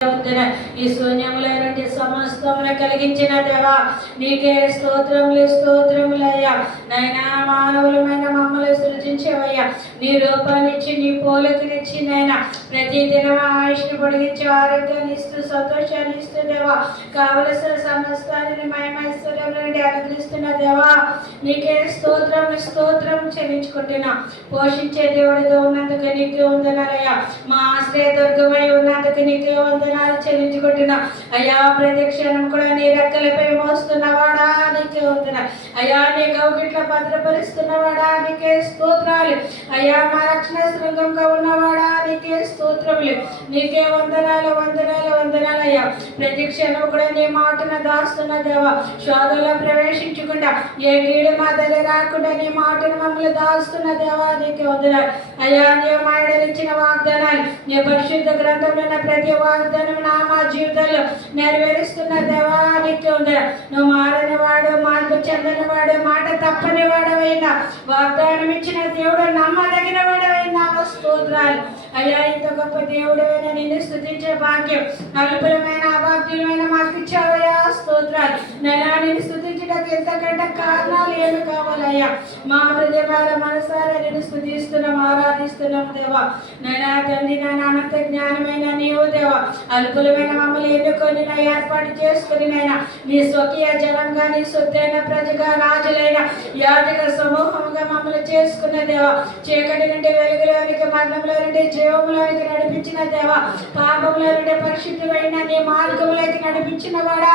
ఈ శూన్యములైనటువంటి సమస్తమును కలిగించిన దేవా నీకే స్తోత్రములు స్తోత్రములయ్యా. నైనా మానవులమైన మమ్మల్ని సృజించేవయ్యా. నీ రూపాన్నిచ్చి నీ పోలికనిచ్చి నైనా ప్రతి దినం ఆయుష్ను పొడిగించి ఆరోగ్యాన్ని ఇస్తూ సంతోషాన్ని ఇస్తూ దేవా కావలసిన సమస్తాన్ని మహిమైశ్వర్యాన్ని అనుగ్రహిస్తున్న దేవా నీకే స్తోత్రములు స్తోత్రం చెల్లించుకుంటున్నా. పోషించే దేవుడిగా ఉన్నందుకు నీకే వందనాలయ్యా. మా ఆశ్రయ దుర్గమై ఉన్నందుకు నీకే వందనాలు చెల్లించుకుంటున్నా అయ్యా. ప్రతి క్షణం కూడా నీ రెక్కలపై మోస్తున్నవాడా నీకే వందనాలు అయ్యా. నీ కౌగిట్ల భద్రపరుస్తున్నవాడా నీకే స్తోత్రాలు అయ్యా. మా రక్షణ శృంగంగా ఉన్నవాడా నీకే స్తోత్రములు. నీకే వందనాలు వందనాలు వందనాలు అయ్యా. ప్రతి క్షణం కూడా నీ మాటను దాస్తున్న దేవా శోధనలో ప్రవేశించకుండా ఏ కీడు మా దగ్గర రాకుండా నీ మాటను మమ్మల్ని దాస్తున్న దేవా నీకే వందనాలు అయ్యా. నీ మాటలిచ్చిన వాగ్దానాలు నీ పరిశుద్ధ గ్రంథంలో ఉన్న ప్రతి వాగ్దానం మా జీవితంలో నెరవేరుస్తున్న దేవా నీకే వందనాలు. నువ్వు మారని వాడు మార్పు చెందని వాడు మాట తప్పని వాడవైనా వాగ్దానం ఇచ్చిన దేవుడు నమ్మదగిన వాడవైనా స్తోత్రాలు అయ్యా. ఇంత గొప్ప దేవుడైన నిన్ను స్తుతించే భాగ్యం అల్పులమైన అభాగ్యులమైన మాకు ఇచ్చావయ్యా స్తోత్రాలు. నైనా నిన్ను స్తుతించడానికి ఎంతకంటే కారణాలు ఏమి కావాలయ్యా. మా హృదయాల మనసారా నిన్ను స్తుతిస్తున్నాం ఆరాధిస్తున్నాం దేవా. నైనా తండ్రి నాయన అనంత జ్ఞానమైన నీవు దేవా అల్పులమైన మమ్మల్ని ఎన్నుకొని ఏర్పాటు చేసుకుని నైనా నీ స్వకీయ జనంగా నీ సొత్తైన ప్రజగా రాజులైన యాజక సమూహంగా మమ్మల్ని చేసుకున్న దేవా చీకటి నుండి వెలుగులోనికి మరణంలో నుండి జీవంలోనికి నడిపించిన దేవా పాపంలో నుండి పరిశుద్ధమైన నీ మార్గంలోకి నడిపించిన వాడా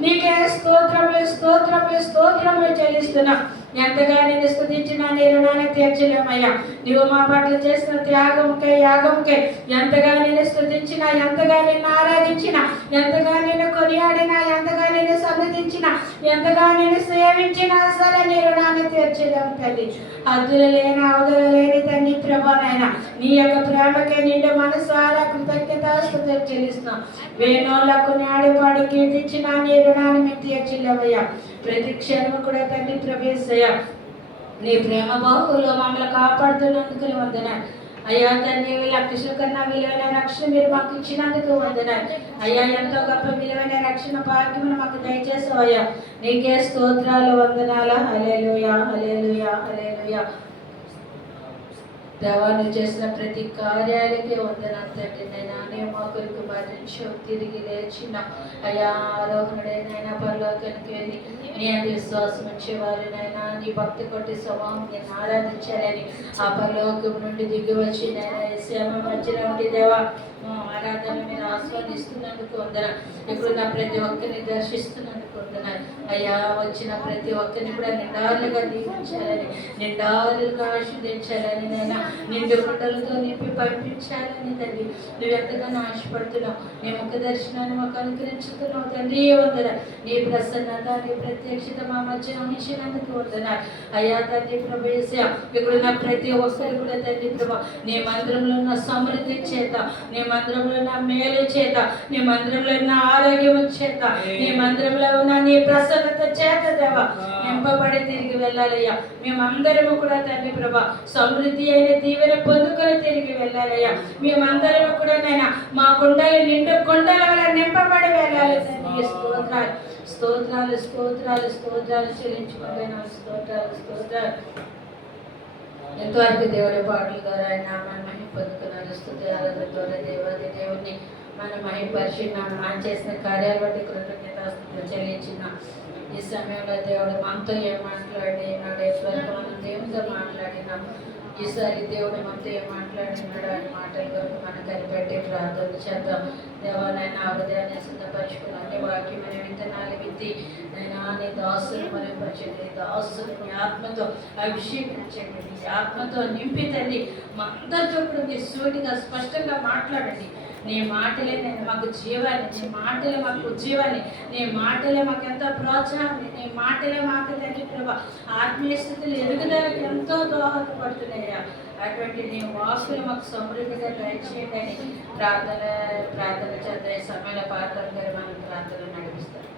నీకే స్తోత్రములు స్తోత్రములు స్తోత్రములు చెల్లిస్తున్నా. ఎంతగా నేను స్తుతించినా నీ రుణాన్ని తీర్చలేమయ్యా. నీవు మా పట్ల చేసిన త్యాగంకై యాగంకై ఎంతగా నేను స్తుతించినా ఎంతగా నిన్ను ఆరాధించిన ఎంతగా నేను కొనియాడినా ఎంతగా నేను సన్నదించిన ఎంతగా నేను సేవించినా సరే నీ రుణాన్ని తీర్చలేము తల్లి. హద్దులు లేని అవధులు లేని తండ్రి ప్రభానైనా నీ యొక్క ప్రేమకే నిండు మనసారా కృతజ్ఞతాస్తుతులు చెల్లిస్తున్నాం. వేణోళ్లకు నాడుపాడు కీర్తించిన నీ రుణాన్ని మేము తీర్చలేమయ్యా. ప్రతి క్షణము కూడా తండ్రి ప్రవేశయ్య నీ ప్రేమ బాహులో మమ్మల్ని కాపాడుతున్నందుకు వందనాలు అయ్యా. తండ్రి లక్షల కన్నా విలువైన రక్షణ మీరు మాకు ఇచ్చినందుకు వందనాలు అయ్యా. ఎంతో గొప్ప విలువైన రక్షణ భాగ్యమును మాకు దయచేసావయ్యా. నీకే స్తోత్రాలు వందనాలు. హల్లెలూయా హల్లెలూయా హల్లెలూయా. దేవా నువ్వు చేసిన ప్రతి కార్యాలకే వందనాలు తండ్రి. నైనా నేను మా కొరకు భరించు తిరిగి లేచిన అయ్యా ఆరోహణుడైనా పరలోకానికి వెళ్ళి నీ అందు విశ్వాసం వచ్చేవారినైనా నీ భక్తి కొట్టి స్వభావం నేను ఆరాధించాలని ఆ పరలోకం నుండి దిగి వచ్చి నైనా శ్యామ మధ్యలో ఉండి దేవా ఆరాధన మీరు ఆస్వాదిస్తున్నందుకు వందనాలు. ఇప్పుడు నా ప్రతి ఒక్కరిని దర్శిస్తున్నందుకు వందనాలు అయ్యా. వచ్చిన ప్రతి ఒక్కరిని కూడా నిండాలుగా దీవించాలని నిండాలుగా ఆశీర్వదించాలని నైనా నిండు గుండలతో నింపి పంపించాలని తండ్రి నువ్వు ఎంతగానో ఆశపడుతున్నావు. నీ ముఖ దర్శనాన్ని మాకు అనుగ్రహించుతున్నావు తండ్రి వందనాలు. నీ ప్రసన్నత నీ ప్రత్యక్షత మా మధ్య ఉంచినందుకు వందనాలు అయ్యా. తండ్రి ప్రభు యేసయ్యా ఇప్పుడు నా ప్రతి ఒక్కరు కూడా తండ్రి ప్రభు నీ మందిరంలో ఉన్న సమృద్ధి చేత నీ మందిరంలో ఉన్న మేలు చేత నీ మందిరంలో ఉన్న ఆరోగ్యం చేత నీ మందిరంలో ఉన్న నీ ప్రసన్నత చేత దేవా నింపబడి తిరిగి వెళ్ళాలయ్యా. మేమందరము కూడా తండ్రి ప్రభా సమృద్ధి అయిన దీవెన పొందుకొని తిరిగి వెళ్ళాలయ్యా. మేమందరము కూడా నైనా మా కుండలు నిండు కుండల వల్ల నింపబడి వెళ్ళాలి తండ్రి. స్తోత్రాలు స్తోత్రాలు స్తోత్రాలు స్తోత్రాలు చెల్లించుకుంటున్నా. స్తోత్రాలు స్తోత్రాలు. ఎంతవరకు దేవుడి పాటల ద్వారా ఆయన మహిమ పొందుకున్నారు. స్తుతి ఆరాధన ద్వారా దేవాది దేవుడిని మన మహిమపరిచిన ఆయన చేసిన కార్యాలు బట్టి కృతజ్ఞతాస్తుతులు చెల్లించిన ఈ సమయంలో దేవుడు మనతో ఏం మాట్లాడినాడు ఎప్పటివరకు మనం దేవునితో మాట్లాడినాం. ఈసారి దేవుడు మనతో ఏం మాట్లాడినాడు ఆయన మాటల వరకు మనం కనిపెట్టి ప్రార్థన చేద్దాం. దేవాలైన హృదయాన్ని సిద్ధపరచుకుని అన్ని వాక్యమైన విత్తనాలు విత్తి నేను నీ దాసులు మరింపరచండి. దాసులు నీ ఆత్మతో అభిషేకించండి. నీ ఆత్మతో నింపితండి. మా అందరితో కూడా మీరు సూటిగా స్పష్టంగా మాట్లాడండి. నీ మాటలే నేను మాకు జీవాన్ని, నీ మాటలే మాకు ఉద్యోగాన్ని, నీ మాటలే మాకు ఎంతో ప్రోత్సాహాన్ని, నీ మాటలే మాకు తండ్రి ప్రభా ఆత్మీయ స్థితులు ఎదుగుదలకు ఎంతో దోహదపడుతున్నాయా. అటువంటి నీ వాసులు మాకు సమృద్ధిగా దయచేయండి అని ప్రార్థన చేద్దాం. సమయంలో పాత్ర గారు మనం ప్రార్థన నడిపిస్తారు.